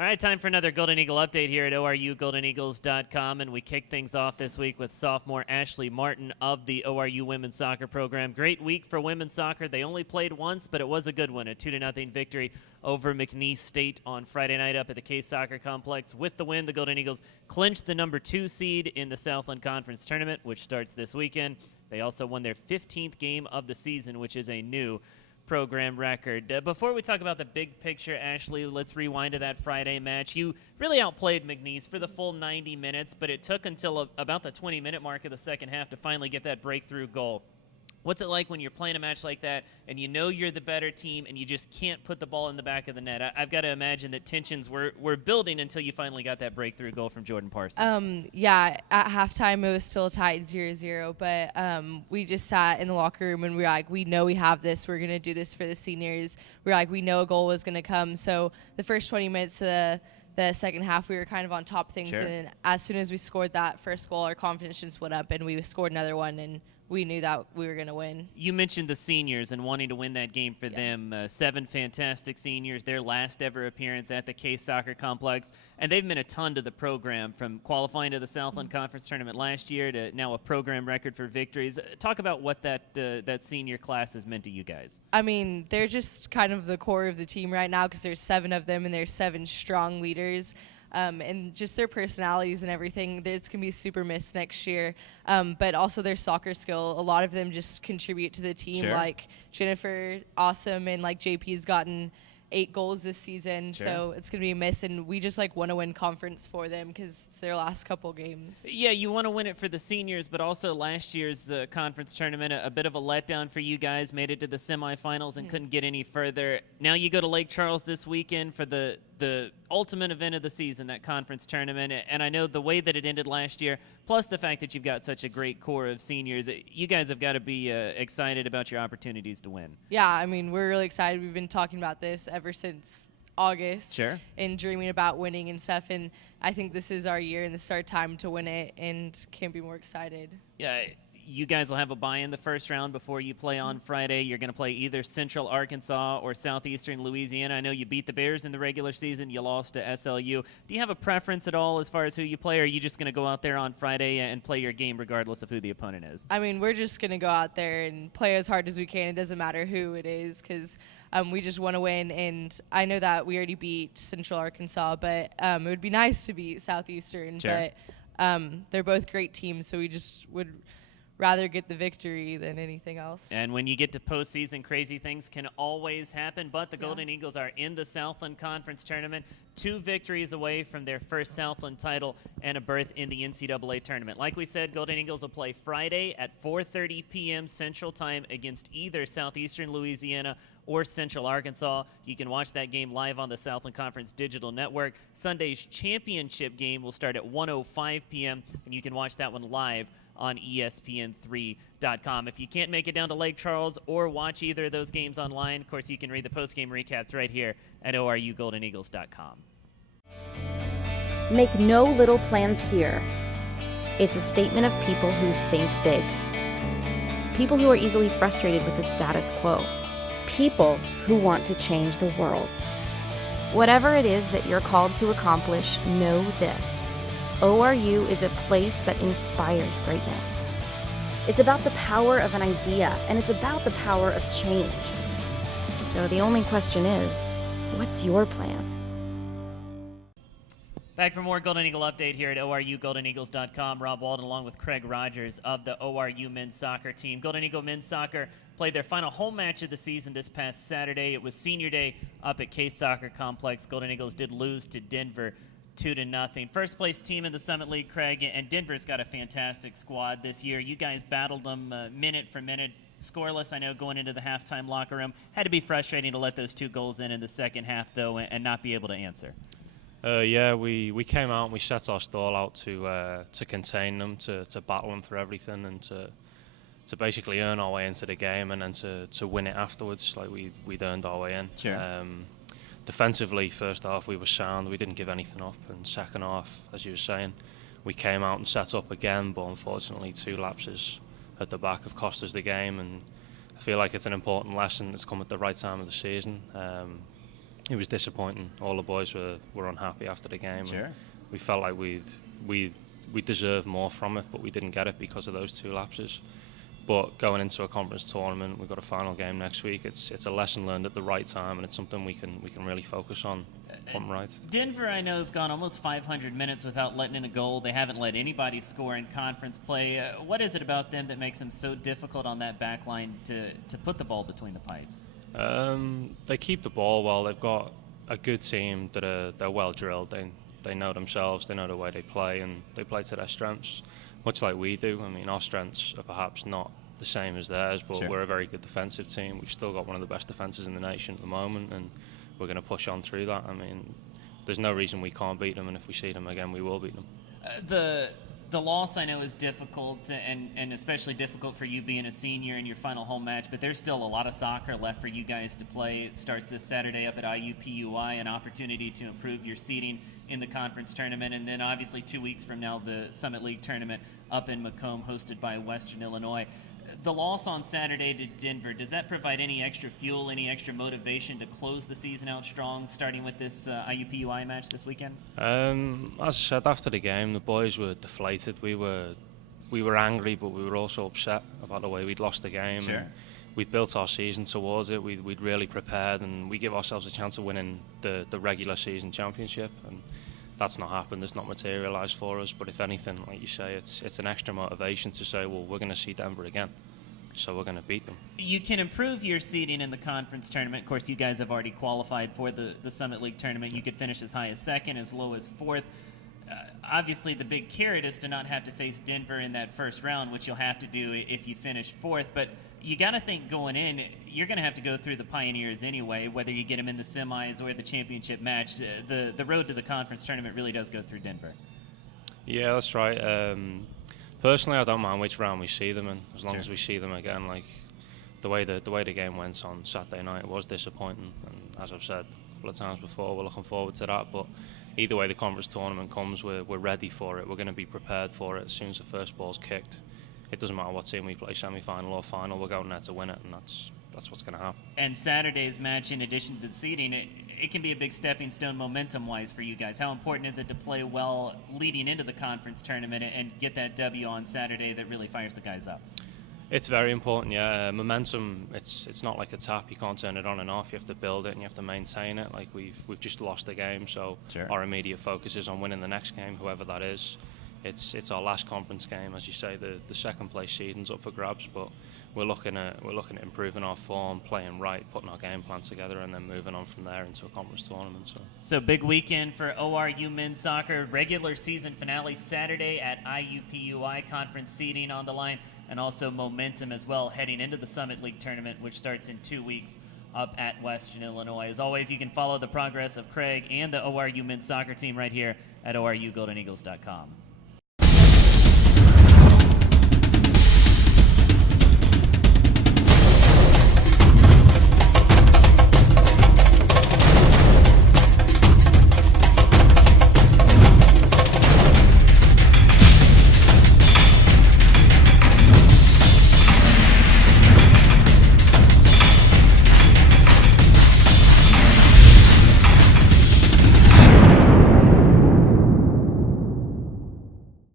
All right, time for another Golden Eagle update here at ORUGoldenEagles.com, and we kick things off this week with sophomore Ashley Martin of the ORU women's soccer program. Great week for women's soccer. They only played once, but it was a good one, a 2-0 victory over McNeese State on Friday night up at the Case Soccer Complex. With the win, the Golden Eagles clinched the number 2 seed in the Southland Conference Tournament, which starts this weekend. They also won their 15th game of the season, which is a new program record. Before we talk about the big picture, Ashley, let's rewind to that Friday match. You really outplayed McNeese for the full 90 minutes, but it took until about the 20-minute mark of the second half to finally get that breakthrough goal. What's it like when you're playing a match like that and you know you're the better team and you just can't put the ball in the back of the net? I've got to imagine that tensions were building until you finally got that breakthrough goal from Jordan Parsons. Yeah, at halftime it was still tied 0-0, but we just sat in the locker room and we were like, we know we have this. We're going to do this for the seniors. We're like, we know a goal was going to come. So the first 20 minutes of the second half, we were kind of on top of things. Sure. And as soon as we scored that first goal, our confidence just went up and we scored another one, and we knew that we were going to win. You mentioned the seniors and wanting to win that game for them. 7 fantastic seniors, their last ever appearance at the Case Soccer Complex, and they've meant a ton to the program, from qualifying to the Southland Conference Tournament last year to now a program record for victories. Talk about what that senior class has meant to you guys. I mean, they're just kind of the core of the team right now because there's 7 of them and there's 7 strong leaders. And just their personalities and everything, it's going to be super missed next year. But also their soccer skill, a lot of them just contribute to the team. Sure. Like Jennifer, awesome, and like JP's gotten 8 goals this season, Sure. So it's going to be a miss, and we just want to win conference for them because it's their last couple games. Yeah, you want to win it for the seniors, but also last year's conference tournament, a bit of a letdown for you guys. Made it to the semifinals and couldn't get any further. Now you go to Lake Charles this weekend for the ultimate event of the season, that conference tournament. And I know the way that it ended last year, plus the fact that you've got such a great core of seniors, you guys have got to be excited about your opportunities to win. Yeah, I mean, we're really excited. We've been talking about this ever since August. Sure. And dreaming about winning and stuff. And I think this is our year and this is our time to win it, and can't be more excited. Yeah. You guys will have a bye in the first round before you play on Friday. You're going to play either Central Arkansas or Southeastern Louisiana. I know you beat the Bears in the regular season. You lost to SLU. Do you have a preference at all as far as who you play, or are you just going to go out there on Friday and play your game regardless of who the opponent is? I mean, we're just going to go out there and play as hard as we can. It doesn't matter who it is because we just want to win. And I know that we already beat Central Arkansas, but it would be nice to beat Southeastern. Sure. But they're both great teams, so we just would rather get the victory than anything else. And when you get to postseason, crazy things can always happen, but the Golden Eagles are in the Southland Conference Tournament, 2 victories away from their first Southland title and a berth in the NCAA tournament. Like we said, Golden Eagles will play Friday at 4:30 p.m. Central Time against either Southeastern Louisiana or Central Arkansas. You can watch that game live on the Southland Conference Digital Network. Sunday's championship game will start at 1:05 p.m., and you can watch that one live on ESPN3.com. If you can't make it down to Lake Charles or watch either of those games online, of course, you can read the postgame recaps right here at ORUGoldenEagles.com. Make no little plans here. It's a statement of people who think big. People who are easily frustrated with the status quo. People who want to change the world. Whatever it is that you're called to accomplish, know this. ORU is a place that inspires greatness. It's about the power of an idea, and it's about the power of change. So the only question is, what's your plan? Back for more Golden Eagle update here at ORUGoldenEagles.com. Rob Walden along with Craig Rogers of the ORU men's soccer team. Golden Eagle men's soccer played their final home match of the season this past Saturday. It was senior day up at Case Soccer Complex. Golden Eagles did lose to Denver 2-0. First place team in the Summit League, Craig, and Denver's got a fantastic squad this year. You guys battled them minute for minute, scoreless, I know, going into the halftime locker room. Had to be frustrating to let those 2 goals in the second half, though, and not be able to answer. Yeah, we came out and we set our stall out to contain them, to battle them for everything, and to basically earn our way into the game, and then to win it afterwards, like we'd earned our way in. Sure. Defensively, first half we were sound. We didn't give anything up, and second half, as you were saying, we came out and set up again, but unfortunately 2 lapses at the back have cost us the game, and I feel like it's an important lesson that's come at the right time of the season. it was disappointing. All the boys were unhappy after the game. Sure. And we felt like we deserved more from it, but we didn't get it because of those 2 lapses. But going into a conference tournament, we've got a final game next week. It's a lesson learned at the right time, and it's something we can really focus on right. Denver, I know, has gone almost 500 minutes without letting in a goal. They haven't let anybody score in conference play. What is it about them that makes them so difficult on that back line to put the ball between the pipes? They keep the ball well. They've got a good team they're well drilled. They know themselves. They know the way they play, and they play to their strengths, much like we do. I mean, our strengths are perhaps not the same as theirs, but Sure. we're a very good defensive team. We've still got one of the best defenses in the nation at the moment, and we're going to push on through that. I mean, there's no reason we can't beat them, and if we see them again, we will beat them. The loss, I know, is difficult, and especially difficult for you being a senior in your final home match, but there's still a lot of soccer left for you guys to play. It starts this Saturday up at IUPUI, an opportunity to improve your seeding in the conference tournament, and then obviously 2 weeks from now, the Summit League tournament up in Macomb, hosted by Western Illinois. The loss on Saturday to Denver, does that provide any extra fuel, any extra motivation to close the season out strong, starting with this IUPUI match this weekend? As I said, after the game, the boys were deflated. We were angry, but we were also upset about the way we'd lost the game. Sure. And we'd built our season towards it. We'd really prepared, and we give ourselves a chance of winning the regular season championship. And that's not happened. It's not materialised for us. But if anything, like you say, it's an extra motivation to say, well, we're going to see Denver again, so we're going to beat them. You can improve your seeding in the conference tournament. Of course, you guys have already qualified for the Summit League tournament. You could finish as high as 2nd, as low as 4th. Obviously, the big carrot is to not have to face Denver in that first round, which you'll have to do if you finish 4th. But you got to think going in, you're going to have to go through the Pioneers anyway, whether you get them in the semis or the championship match. The road to the conference tournament really does go through Denver. Yeah, that's right. Personally, I don't mind which round we see them in, as long Sure. as we see them again. Like the way the game went on Saturday night was disappointing, and as I've said a couple of times before, we're looking forward to that. But either way the conference tournament comes, we're ready for it. We're going to be prepared for it as soon as the first ball's kicked. It doesn't matter what team we play, semi-final or final. We're going there to win it, and that's what's going to happen. And Saturday's match, in addition to the seeding, it can be a big stepping stone momentum-wise for you guys. How important is it to play well leading into the conference tournament and get that W on Saturday that really fires the guys up? It's very important, yeah. Momentum, it's not like a tap. You can't turn it on and off. You have to build it and you have to maintain it. Like we've just lost the game, so Sure. our immediate focus is on winning the next game, whoever that is. It's our last conference game, as you say. The second place seeding's up for grabs, but we're looking at improving our form, playing right, putting our game plan together, and then moving on from there into a conference tournament. So big weekend for ORU men's soccer. Regular season finale Saturday at IUPUI. Conference seeding on the line, and also momentum as well heading into the Summit League tournament, which starts in 2 weeks up at Western Illinois. As always, you can follow the progress of Craig and the ORU men's soccer team right here at ORUGoldenEagles.com.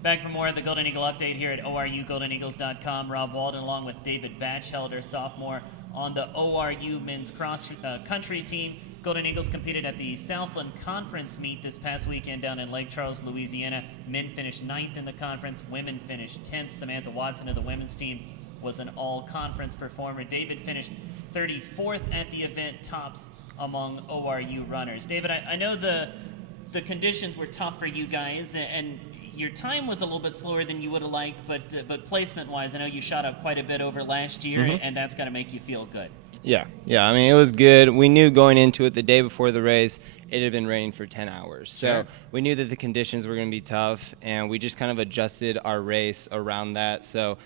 Back for more of the Golden Eagle Update here at ORUGoldenEagles.com. Rob Walden along with David Batchelder, sophomore on the ORU men's cross country team. Golden Eagles competed at the Southland Conference meet this past weekend down in Lake Charles, Louisiana. Men finished 9th in the conference. Women finished 10th. Samantha Watson of the women's team was an all-conference performer. David finished 34th at the event, tops among ORU runners. David, I know the conditions were tough for you guys, and your time was a little bit slower than you would have liked, but placement-wise, I know you shot up quite a bit over last year, and that's got to make you feel good. Yeah. I mean, it was good. We knew going into it the day before the race, it had been raining for 10 hours. So Sure. we knew that the conditions were going to be tough, and we just kind of adjusted our race around that. So,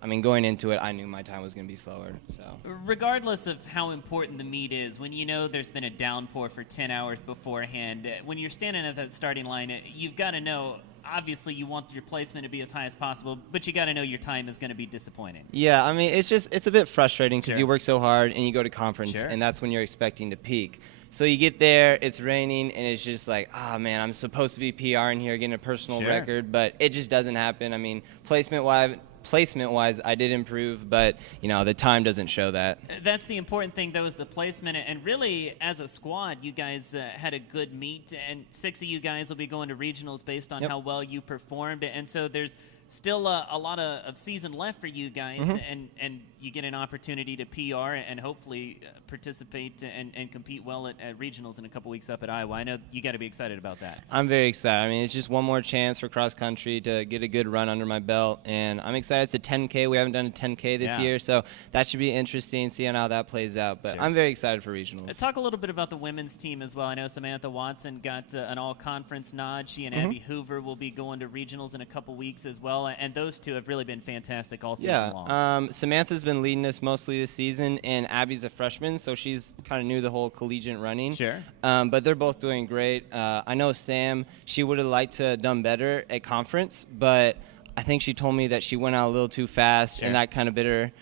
I mean, going into it, I knew my time was going to be slower. So. Regardless of how important the meet is, when you know there's been a downpour for 10 hours beforehand, when you're standing at that starting line, you've got to know, obviously you want your placement to be as high as possible, but you got to know your time is going to be disappointing. Yeah, I mean, it's a bit frustrating because Sure. you work so hard and you go to conference, Sure. and that's when you're expecting to peak. So you get there, it's raining, and it's just like, oh man, I'm supposed to be PR in here, getting a personal Sure. record, but it just doesn't happen. I mean, placement-wise, I did improve, but the time doesn't show that. That's the important thing, though, is the placement. And really, as a squad, you guys had a good meet, and 6 of you guys will be going to regionals based on Yep. how well you performed. And so there's still a lot of season left for you guys, and you get an opportunity to PR and hopefully participate and compete well at regionals in a couple weeks up at Iowa. I know you got to be excited about that. I'm very excited. I mean, it's just one more chance for cross country to get a good run under my belt, and I'm excited. It's a 10K. We haven't done a 10K this Yeah. year, so that should be interesting, seeing how that plays out. But Sure. I'm very excited for regionals. Talk a little bit about the women's team as well. I know Samantha Watson got an all-conference nod. She and Abby Hoover will be going to regionals in a couple weeks as well, and those two have really been fantastic all season long. Yeah, Samantha's been leading us mostly this season, and Abby's a freshman, so she's kind of new to the whole collegiate running. Sure. But they're both doing great. I know Sam, she would have liked to have done better at conference, but I think she told me that she went out a little too fast, Sure. and that kind of bit her,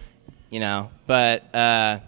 But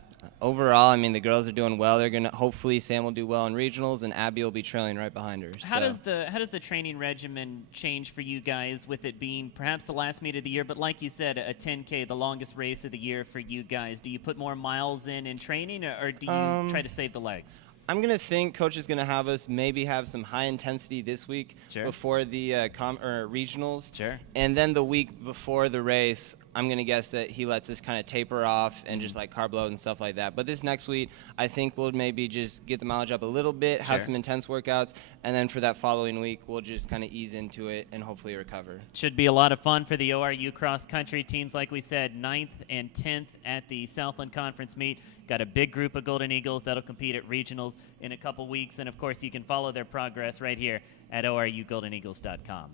overall, I mean, the girls are doing well. They're gonna hopefully Sam will do well in regionals, and Abby will be trailing right behind her. How so. does the training regimen change for you guys with it being perhaps the last meet of the year, but like you said, a 10K, the longest race of the year for you guys? Do you put more miles in training, or do you try to save the legs? I'm going to think Coach is going to have us maybe have some high intensity this week Sure. before the regionals. Sure. And then the week before the race, I'm going to guess that he lets us kind of taper off and just like carb load and stuff like that. But this next week, I think we'll maybe just get the mileage up a little bit, have Sure. some intense workouts, and then for that following week, we'll just kind of ease into it and hopefully recover. Should be a lot of fun for the ORU cross country teams. Like we said, 9th and 10th at the Southland Conference meet. Got a big group of Golden Eagles that'll compete at regionals in a couple weeks. And, of course, you can follow their progress right here at ORUGoldenEagles.com.